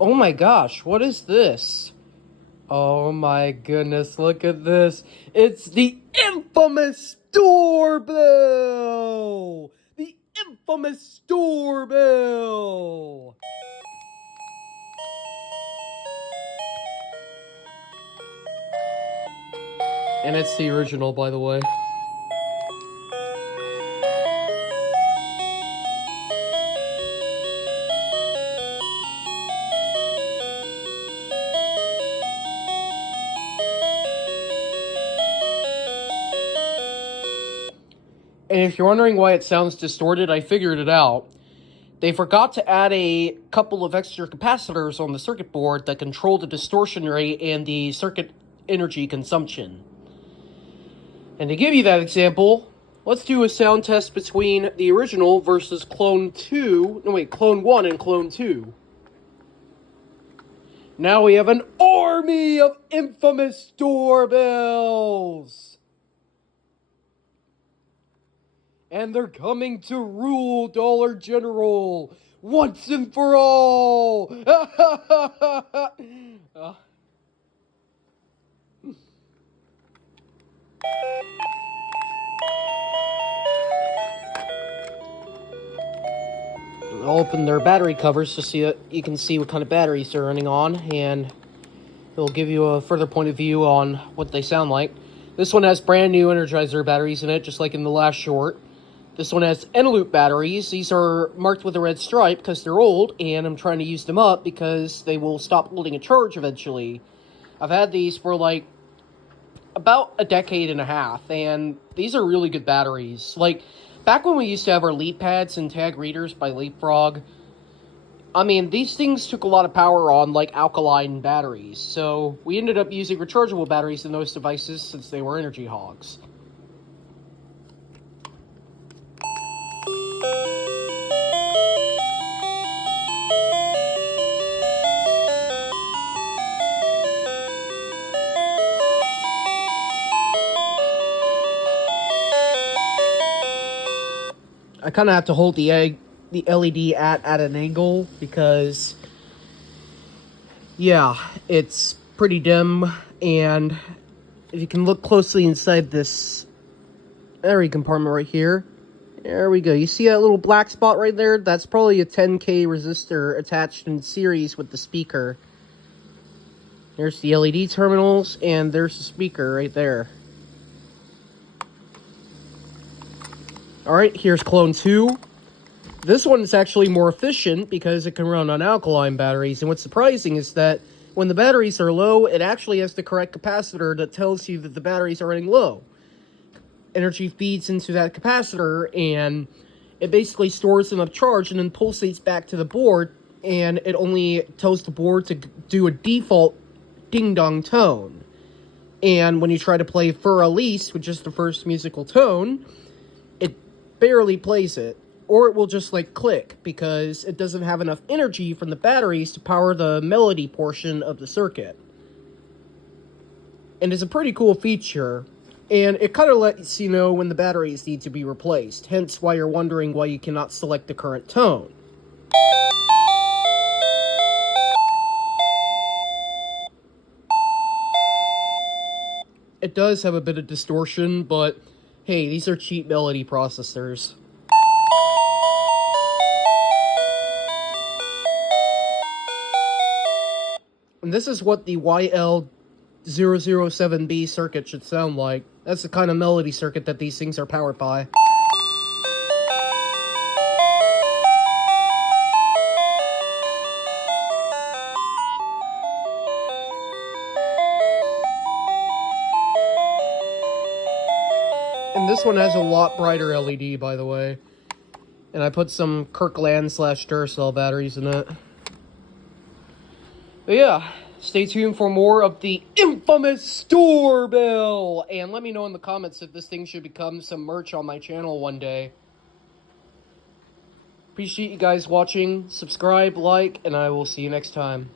Oh my gosh, what is this? Oh my goodness, look at this. It's the infamous doorbell! The infamous doorbell! And it's the original, by the way. And if you're wondering why it sounds distorted, I figured it out. They forgot to add a couple of extra capacitors on the circuit board that control the distortion rate and the circuit energy consumption. And to give you that example, let's do a sound test between the original versus clone 1 and clone 2. Now we have an army of infamous doorbells! And they're coming to rule Dollar General once and for all! I'll open their battery covers to see that you can see what kind of batteries they're running on, and it'll give you a further point of view on what they sound like. This one has brand new Energizer batteries in it, just like in the last short. This one has Eneloop batteries. These are marked with a red stripe because they're old, and I'm trying to use them up because they will stop holding a charge eventually. I've had these for like about a decade and a half, and these are really good batteries. Like, back when we used to have our lead pads and tag readers by Leapfrog, I mean, these things took a lot of power on, like, alkaline batteries, so we ended up using rechargeable batteries in those devices since they were energy hogs. I kind of have to hold the LED at an angle because, yeah, it's pretty dim, and if you can look closely inside this battery compartment right here, there we go. You see that little black spot right there? That's probably a 10K resistor attached in series with the speaker. There's the LED terminals, and there's the speaker right there. Alright, here's clone 2. This one is actually more efficient because it can run on alkaline batteries, and what's surprising is that when the batteries are low, it actually has the correct capacitor that tells you that the batteries are running low. Energy feeds into that capacitor, and it basically stores enough charge and then pulsates back to the board, and it only tells the board to do a default ding-dong tone. And when you try to play Fur Elise, which is the first musical tone, it barely plays it. Or it will just, like, click, because it doesn't have enough energy from the batteries to power the melody portion of the circuit. And it's a pretty cool feature, and it kind of lets you know when the batteries need to be replaced, hence why you're wondering why you cannot select the current tone. It does have a bit of distortion, but hey, these are cheap melody processors. And this is what the YL007B circuit should sound like. That's the kind of melody circuit that these things are powered by. And this one has a lot brighter LED, by the way. And I put some Kirkland/Duracell batteries in it. But yeah, stay tuned for more of the infamous doorbell! And let me know in the comments if this thing should become some merch on my channel one day. Appreciate you guys watching. Subscribe, like, and I will see you next time.